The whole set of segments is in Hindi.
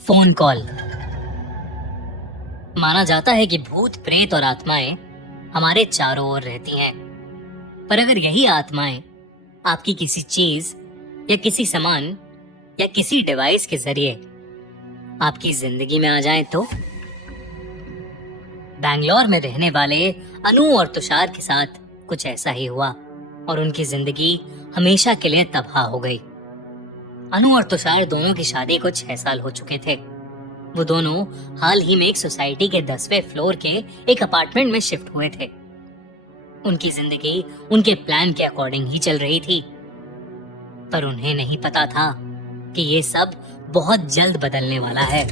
Phone call. माना जाता है कि भूत, प्रेत और आत्माएं हमारे चारों ओर रहती हैं। पर अगर यही आत्माएं आपकी किसी चीज या किसी सामान या किसी डिवाइस के जरिए आपकी जिंदगी में आ जाएं तो? बैंगलोर में रहने वाले अनु और तुषार के साथ कुछ ऐसा ही हुआ और उनकी जिंदगी हमेशा के लिए तबाह हो गई। अनु और तुषार दोनों की शादी को 6 साल हो चुके थे। वो दोनों हाल ही में एक सोसाइटी के 10वें फ्लोर के एक अपार्टमेंट में शिफ्ट हुए थे। उनकी जिंदगी उनके प्लान के अकॉर्डिंग ही चल रही थी, पर उन्हें नहीं पता था कि ये सब बहुत जल्द बदलने वाला है।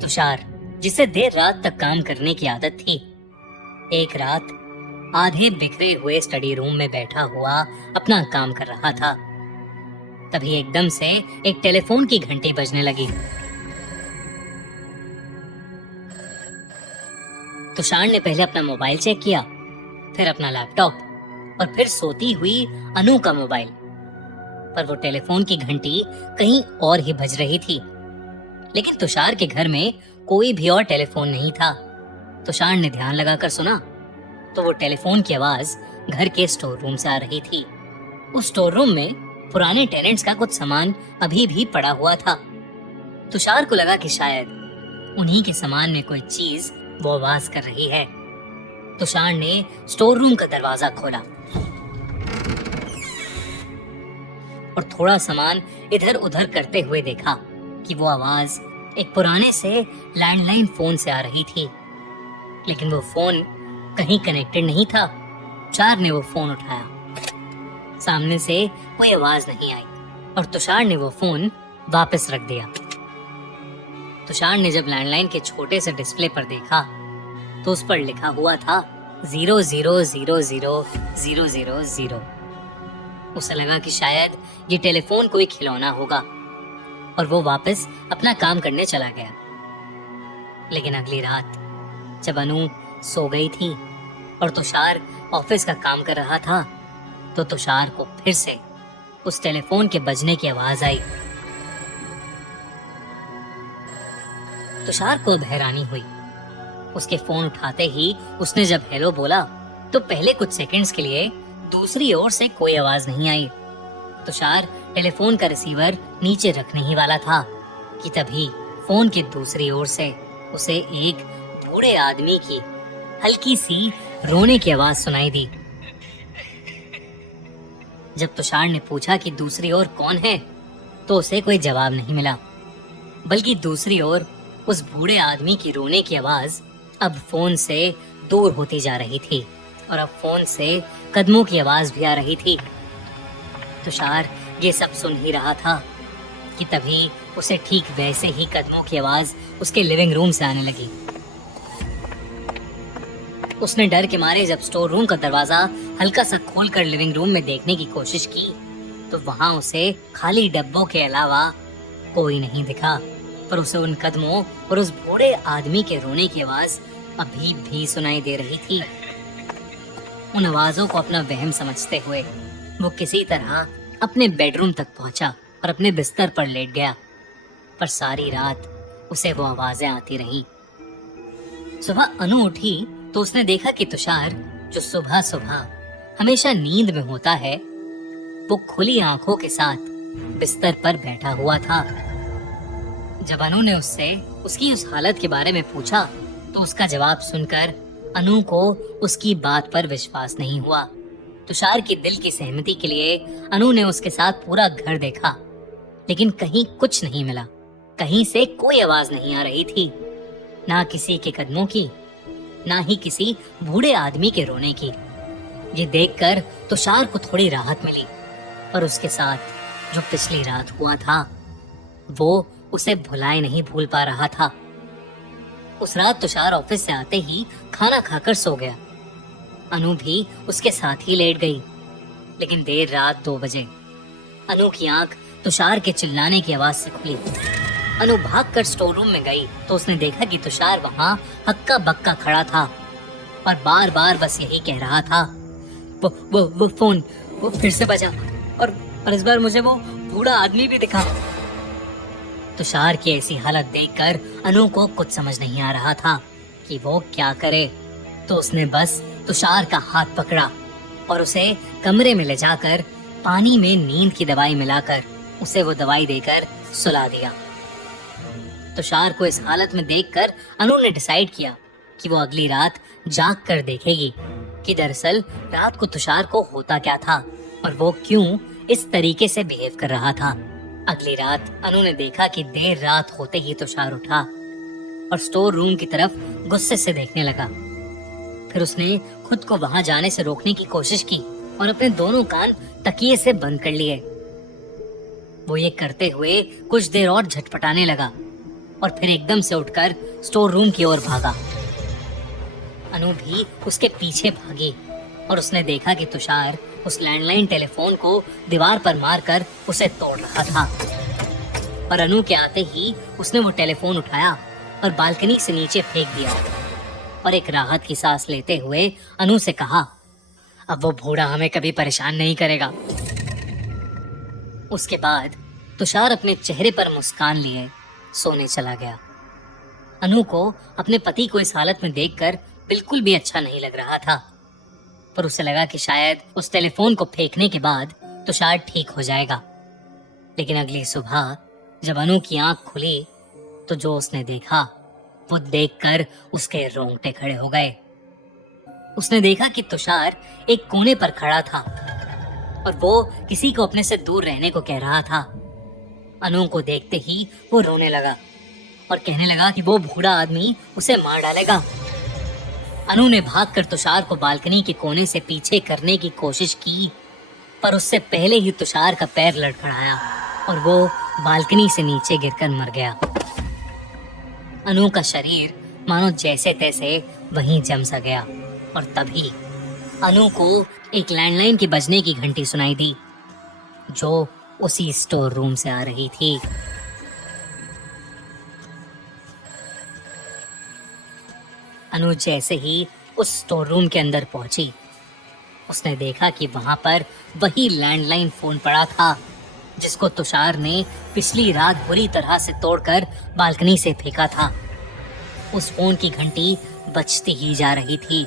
तुषार, जिसे देर रात तक काम करने की आदत थी, एक रात आधे बिखरे हुए स्टडी रूम में बैठा हुआ अपना काम कर रहा था। तभी एकदम से एक टेलीफोन की घंटी बजने लगी। तुषार ने पहले अपना मोबाइल चेक किया, फिर अपना लैपटॉप और फिर सोती हुई अनु का मोबाइल। पर वो टेलीफोन की घंटी कहीं और ही बज रही थी। लेकिन तुषार के घर में कोई भी और टेलीफोन नहीं था। तुषार ने ध्यान लगाकर सुना तो वो टेलीफोन की आवाज घर के स्टोर रूम से आ रही थी। उस स्टोर रूम में पुराने टेनेंट्स का कुछ सामान अभी भी पड़ा हुआ था। तुषार को लगा कि शायद उन्हीं के सामान में कोई चीज वो आवाज कर रही है। तुषार ने स्टोर रूम का दरवाजा खोला और थोड़ा सामान इधर उधर करते हुए देखा कि वो आवाज एक पुराने से लैंडलाइन फोन से आ रही थी। लेकिन वो फोन कहीं कनेक्टेड नहीं था। तुषार ने वो फोन उठाया। सामने से कोई आवाज नहीं आई और तुषार ने वो फोन वापस रख दिया। तुषार ने जब लैंडलाइन के छोटे से डिस्प्ले पर देखा तो उस पर लिखा हुआ था 00000000। उसे लगा कि शायद ये टेलीफोन कोई खिलौना होगा और वो वापस अपना काम करने चला गया। लेकिन अगली रात जब अनु सो गई थी और तुषार ऑफिस का काम कर रहा था तो तुषार को फिर से उस टेलीफोन के बजने की आवाज आई। तुषार को अब हैरानी हुई। उसके फोन उठाते ही उसने जब हेलो बोला तो पहले कुछ सेकंड्स के लिए दूसरी ओर से कोई आवाज नहीं आई। तुषार टेलीफोन का रिसीवर नीचे रखने ही वाला था कि तभी फोन के दूसरी ओर से उसे एक बूढ़े आदमी की हल्की सी रोने की आवाज सुनाई दी। जब तुषार ने पूछा कि दूसरी ओर कौन है तो उसे कोई जवाब नहीं मिला, बल्कि दूसरी ओर उस बूढ़े आदमी की रोने की आवाज अब फोन से दूर होती जा रही थी और अब फोन से कदमों की आवाज भी आ रही थी। तुषार ये सब सुन ही रहा था कि तभी उसे ठीक वैसे ही कदमों की आवाज उसके लिविंग रूम से आने लगी। उसने डर के मारे जब स्टोर रूम का दरवाजा हल्का सा खोलकर लिविंग रूम में देखने की कोशिश की तो वहां उसे खाली डब्बों के अलावा कोई नहीं दिखा। पर उसे उन कदमों और उस बूढ़े आदमी के रोने की आवाज अभी भी सुनाई दे रही थी। उन आवाजों को अपना वहम समझते हुए वो किसी तरह अपने बेडरूम तक पहुंचा और अपने बिस्तर पर लेट गया। पर सारी रात उसे वो आवाजें आती रहीं। सुबह अनु उठी तो उसने देखा कि तुषार, जो सुबह सुबह हमेशा नींद में होता है, वो खुली आंखों के साथ बिस्तर पर बैठा हुआ था। जब अनु ने उससे उसकी उस हालत के बारे में पूछा तो उसका जवाब सुनकर अनु को उसकी बात पर विश्वास नहीं हुआ। तुषार की दिल की सहमति के लिए अनु ने उसके साथ पूरा घर देखा, लेकिन कहीं कुछ नहीं मिला। कहीं से कोई आवाज नहीं आ रही थी, ना किसी के कदमों की, ना ही किसी बूढ़े आदमी के रोने की। ये देखकर तुषार को थोड़ी राहत मिली, पर उसके साथ जो पिछली रात हुआ था वो उसे भुलाए नहीं भूल पा रहा था। उस रात तुषार ऑफिस से आते ही खाना खाकर सो गया। अनु भी उसके साथ ही लेट गई। लेकिन देर रात 2 बजे अनु की आंख तुषार के चिल्लाने की आवाज से खुली। अनु भागकर स्टोर रूम में गई तो उसने देखा कि तुषार वहां हक्का बक्का खड़ा था और बार बार बस यही कह रहा था, वो फोन वो फिर से बजा और इस बार मुझे वो बूढ़ा आदमी भी दिखा। तुषार की ऐसी हालत देखकर अनु को कुछ समझ नहीं आ रहा था कि वो क्या करे। तो उसने बस तुषार का हाथ पकड़ा और उसे कमरे में ले जाकर पानी में नींद की दवाई मिलाकर उसे वो दवाई देकर सुला दिया। तुषार को इस हालत में देखकर अनु ने डिसाइड किया कि वो अगली रात जाग कर देखेगी कि दरअसल रात को तुषार को होता क्या था और वो क्यों इस तरीके से बिहेव कर रहा था। अगली रात अनु ने देखा कि देर रात होते ही तुषार उठा और स्टोर रूम की तरफ गुस्से से देखने लगा। फिर उसने खुद को वहां जाने से रोकने की कोशिश की और अपने दोनों कान तकिए से बंद कर लिए। वो ये करते हुए कुछ देर और झटपटाने लगा और फिर एकदम से उठकर स्टोर रूम की ओर भागा। अनु भी उसके पीछे भागी और उसने देखा कि तुषार उस लैंडलाइन टेलीफोन को दीवार पर मारकर उसे तोड़ रहा था। और अनु के आते ही उसने वो टेलीफोन उठाया और बालकनी से नीचे फेंक दिया और एक राहत की सांस लेते हुए अनु से कहा, अब वो बूढ़ा हमें कभी परेशान नहीं करेगा। उसके बाद तुषार अपने चेहरे पर मुस्कान लिए सोने चला गया। अनु को अपने पति को इस हालत में देखकर बिल्कुल भी अच्छा नहीं लग रहा था, पर उसे लगा कि शायद उस टेलीफोन को फेंकने के बाद तुषार ठीक हो जाएगा। लेकिन अगली सुबह जब अनु की आंख खुली तो जो उसने देखा वो देखकर उसके रोंगटे खड़े हो गए। उसने देखा कि तुषार एक कोने पर खड़ा था और वो किसी को अपने से दूर रहने को कह रहा था। अनु को देखते ही वो रोने लगा और कहने लगा कि वो बूढ़ा आदमी उसे मार डालेगा। अनु ने भागकर तुषार को बालकनी के कोने से पीछे करने की कोशिश की, पर उससे पहले ही तुषार का पैर लड़खड़ाया और वो बालकनी से नीचे गिरकर मर गया। अनु का शरीर मानो जैसे तैसे वहीं जम सा गया और तभी अनु को एक लैंडलाइन की बजने की घंटी सुनाई दी जो उसी स्टोर रूम से आ रही थी। अनु जैसे ही उस स्टोर रूम के अंदर पहुंची, उसने देखा कि वहां पर वही लैंडलाइन फोन पड़ा था जिसको तुषार ने पिछली रात बुरी तरह से तोड़कर बालकनी से फेंका था। उस फोन की घंटी बजती ही जा रही थी।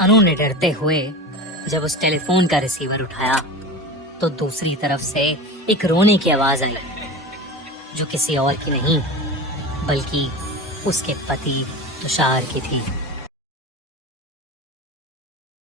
अनु ने डरते हुए जब उस टेलीफोन का रिसीवर उठाया तो दूसरी तरफ से एक रोने की आवाज आई जो किसी और की नहीं बल्कि उसके पति तुषार की थी।